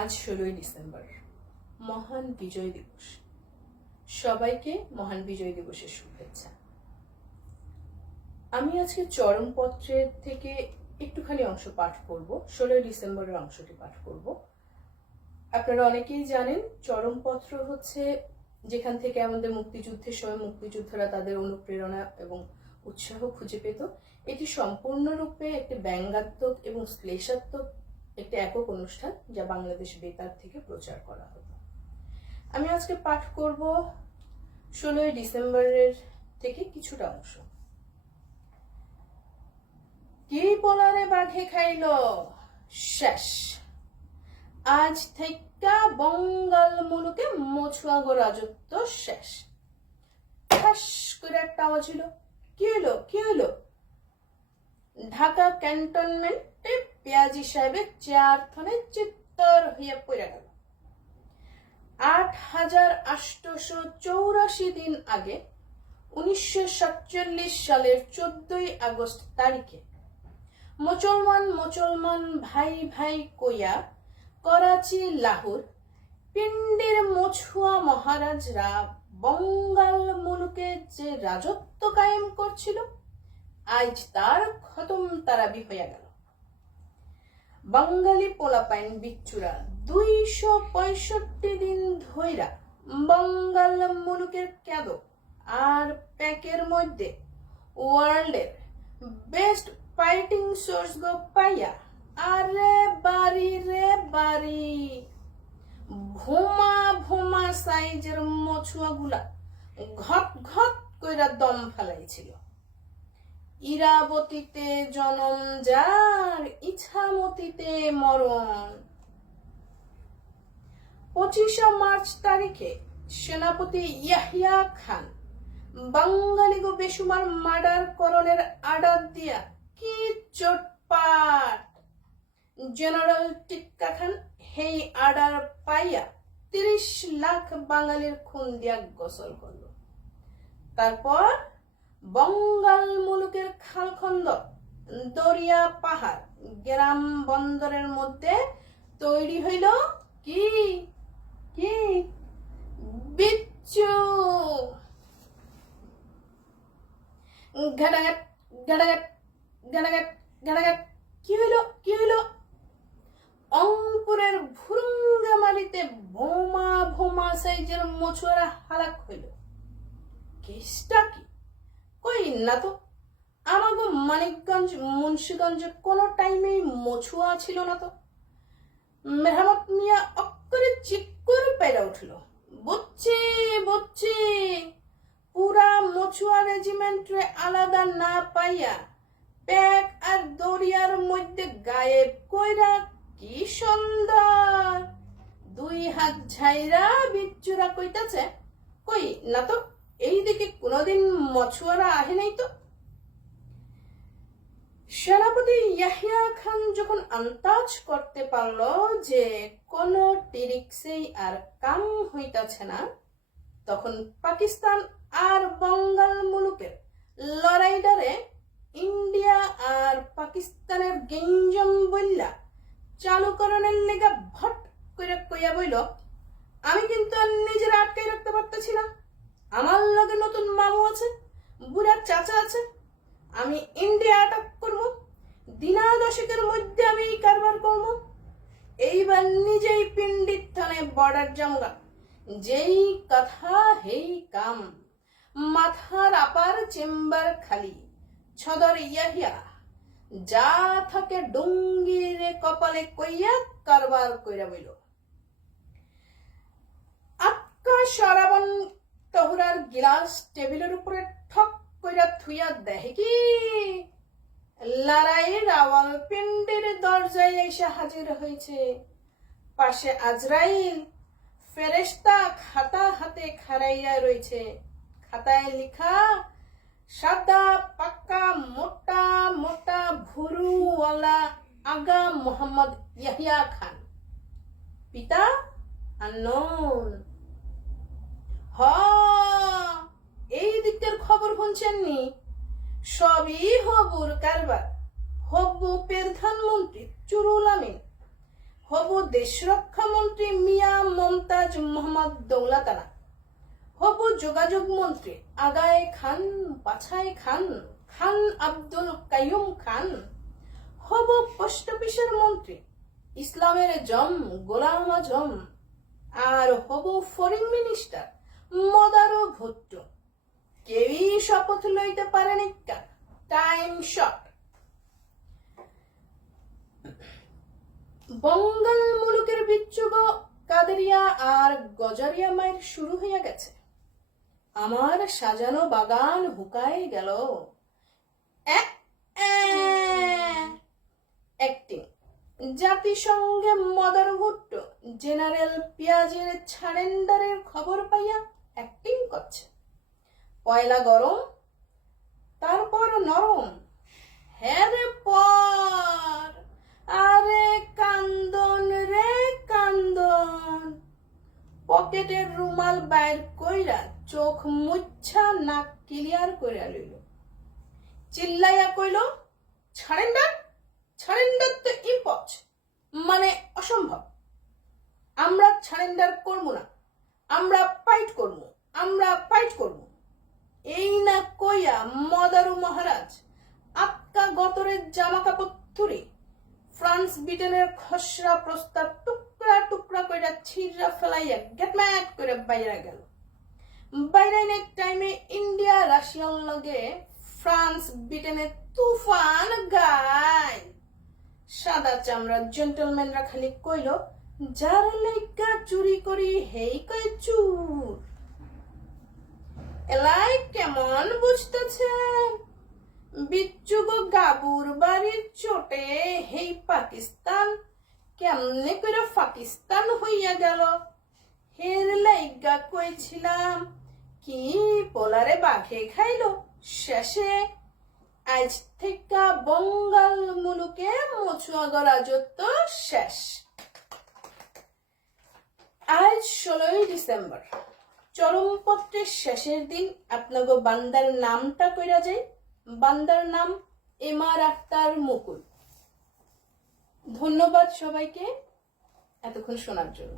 আজ 16ই ডিসেম্বর, মহান বিজয় দিবস। সবাইকে মহান বিজয় দিবসের শুভেচ্ছা। আমি আজকে চরমপত্রের থেকে একটুখানি অংশ পাঠ করব, 16ই ডিসেম্বরের অংশটি পাঠ করব। আপনারা অনেকেই জানেন চরমপত্র হচ্ছে যেখান থেকে আমাদের মুক্তিযুদ্ধের সময় মুক্তিযোদ্ধারা তাদের অনুপ্রেরণা এবং উৎসাহ খুঁজে পেত। এটি সম্পূর্ণরূপে একটি ব্যঙ্গাত্মক এবং শ্লেষাত্মক একটি একক অনুষ্ঠান যা বাংলাদেশ বেতার থেকে প্রচার করা হতো। আমি আজকে পাঠ করব 16ই ডিসেম্বরের থেকে কিছুটা অংশ। কি পোলারে বাঘে খাইল শেষ, আজ থেকে বঙ্গাল মুলুকে মছুয়াগো রাজত্ব শেষ। ঠাস করে একটা আওয়াজ হলো। কি হলো কি হলো? ঢাকা ক্যান্টনমেন্টে পেয়াজি সাহেবের চেয়ার থনে চিত্তর হইয়া পড়ে গেল। 8884 দিন আগে 1947 সালের 14ই আগস্ট তারিখে মুসলমান ভাই ভাই কইয়া করাচি লাহোর পিন্ডির মছুয়া মহারাজরা বঙ্গাল মুলুকে যে রাজত্ব কায়েম করছিল, আজ তার খতম তারাবি হইয়া গেল। বাঙালি পোলাপাইন বিচ্চুরা 265 দিন ধইরা বঙ্গাল মুলুকের ক্যাদ আর প্যাকের মধ্যে ওয়ার্ল্ডের বেস্ট ফাইটিং সোর্স গো পাইয়া আরে বাড়ি রে বাড়ি ভোমা সাইজের মছুয়া গুলা ঘট ঘট কইরা দম ফেলাইছিল। ইরাবতীতে জনম যার, ইছামতিতে মরণ। 25 মার্চ তারিখে সেনাপতি ইয়াহিয়া খান বাঙালি গো বেসুমার মার্ডার করণের আডার দিয়া কি চটপাট। জেনারেল টিক্কা খান হেই আডার পাইয়া 30 লাখ বাঙালির খুন দিয়া গোসল করল। তারপর বঙ্গাল মুলুকের খালখন্দ, দরিয়া পাহাড়, গ্রাম বন্দরের মধ্যে তৈরি হইল কি কি বিচ্ছু। ঘাটাঘাট ঘাটাঘাট ঘাটাঘাট ঘাটাঘাট। কি হইল কি হইল? অঙ্কুরের ভুরুঙ্গামারিতে ভোমা সাইজের মছুয়ারা হালাক হইল। কেসটা কি? কই না তো, আমাগো মানিকগঞ্জ মুন্সিগঞ্জে কোনো টাইমেই মছুয়া ছিল না তো। মেহমত মিয়া অক্করে চিক্কর পেরা উঠল। বুঝছি পুরা মছুয়া রেজিমেন্টে আলাদা না পাইয়া প্যাক আর দরিয়ার মধ্যে গায়েব কইরা কি সুন্দর 2 হাত ঝাইরা বিচ্চুরা কইতাছে, কই না তো, এইদিকে কোনোদিন মছুয়ারা আহে নাই তো। সেনাপতি ইয়াহিয়া খান যখন আন্দাজ করতে পারল যে কোন টিরিক্সেই আর কাম হইতাছে না, তখন পাকিস্তান আর বঙ্গাল মুলুকের লড়াইডারে ইন্ডিয়া আর পাকিস্তানের গেঞ্জম বইলা চালুকরণের লেগা ভট করে কইয়া বইল, আমি কিন্তু আর নিজের আটকাই রাখতে পারতেছি না। আমার লগে নতুন মামু আছে, বুড়ার চাচা আছে, আমি ইন্ডিয়া আটক করব, দিনা দশকের মধ্যে আমি এই কারবার করব। এইবার নিজেই পিন্ডির থানে বর্ডার জামগা। যেই কথা হেই কাম, মাথার আপার চেম্বার খালি। ছদর ইয়াহিয়া যা থাকে ডুঙ্গিরে কপালে কইয়া কারবার কইরা বইল। আক্কা সরাবন তহুরার গিলাস টেবিলের উপরে ঠক কইরা থুইয়া দেখে কি লড়াই রাওয়ালপিন্ডির দরজায় এসে হাজির হয়েছে। পাশে আজরাইল ফেরেশতা খাতা হাতে খাড়াইয়া রয়েছে। খাতায় লেখা সাদা পাক্কা মোটা মোটা ভুরুওয়ালা আগা মোহাম্মদ ইয়াহিয়া খান, পিতা আননোন। এই দিকটার খবর শুনছেননি? সবই হবুর কারবার। হব্বু প্রধানমন্ত্রী চুরুল আমিন হব দেশরক্ষা মন্ত্রী মিয়া মমতাজ মোহাম্মদ দৌলতানা, হব যোগাযোগ মন্ত্রী আগায়ে খান পাছায় খান খান আব্দুল কাইয়ুম খান, হব পোস্ট অফিসের মন্ত্রী ইসলামের জম গোলাম আজম, আর হব ফরেন মিনিস্টার মদারো ভুট্টো। কেউই শপথ লইতে পারেনি, টাইম শর্ট। বঙ্গাল মুলুকের বিচ্ছুগ কাদেরিয়া আর গজারিয়া মায়ের শুরু হইয়া গেছে। আমার সাজানো বাগান হুকায় গেল। অ্যাক্টিং জাতিসংঘে মদার ভুট্টো জেনারেল পিয়াজের সারেন্ডারের খবর পাইয়া অ্যাক্টিং করছে। পয়লা গরম, তারপর নরম, হ্যাঁ পর, আরে কান্দন রে কান্দন। পকেটের রুমাল বাইর কইরা চোখ মুচ্ছা নাক ক্লিয়ার কইরা লইল। চিল্লাইয়া কইল, সারেন্ডার সারেন্ডার তো ইম্পচ, মানে অসম্ভব। আমরা সারেন্ডার করবো না, আমরা ফাইট করবো, আমরা ফাইট করবো। এই না কইয়া মদারু মহারাজ আটকা গতরের জামা কাপড় তুলে ফ্রান্স ব্রিটেনের খসড়া প্রস্তাব টুকরা টুকরা কইরা ছিঁড়া ফেলাইয়া গেটম্যাট করে বাইরা গেল। বাইরাইনের টাইমে ইন্ডিয়া রাশিয়ার লগে ফ্রান্স ব্রিটেনের তুফান গায়। সাদা চামড়ার জেন্টলম্যানরা খালি কইল, যার লাইগা চুরি করি হেই কয় চুর। এলাই কেমন বুঝতেছেন? বিচ্ছুগ গাবুর বাড়ির চোটে হেই পাকিস্তান কেমনে করে পাকিস্তান হইয়া গেল। হের লাইগা কইছিলাম কি পোলারে বাঘে খাইল। শেষে আজ থেকে বঙ্গাল মুলুকে মচুয়াগা রাজত্ব শেষ। আজ 16 ডিসেম্বর, চরমপত্রের শেষের দিন। আপনাকে বান্দার নামটা কইরা যাই। বান্দার নাম এমআর আক্তার মুকুল। ধন্যবাদ সবাইকে এতক্ষণ শোনার জন্য।